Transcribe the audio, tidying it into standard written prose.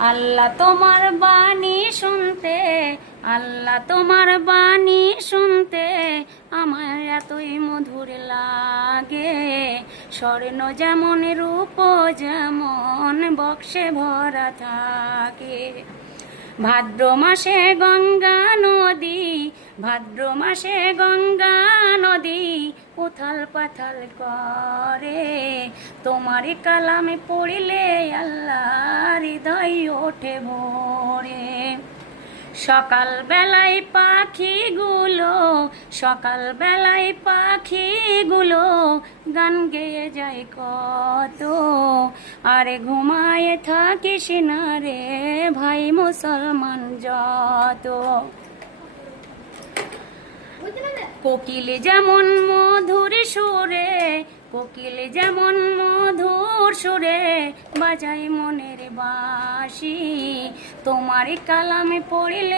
আল্লাহ তোমার বাণী শুনতে, আল্লাহ তোমার বাণী শুনতে আমার এতই মধুর লাগে। স্বর্ণ যেমন রূপ যেমন বক্সে ভরা থাকে। ভাদ্র মাসে গঙ্গা নদী, ভাদ্র মাসে গঙ্গা নদী উথাল পাথাল করে। তোমার কালামে পড়িলে আল্লাহ হৃদয় ওঠে ভরে। সকাল বেলায় পাখিগুলো, সকাল বেলায় পাখিগুলো গান গেয়ে যায় কত। আরে ঘুমায় থাকিস না রে ভাই মুসলমান যত। কোকিল যেমন মধুর সুরে, কোকিল যেমন মধুর সুরে বাজাই মনের বাঁশি। তোমার কালামে পড়িলে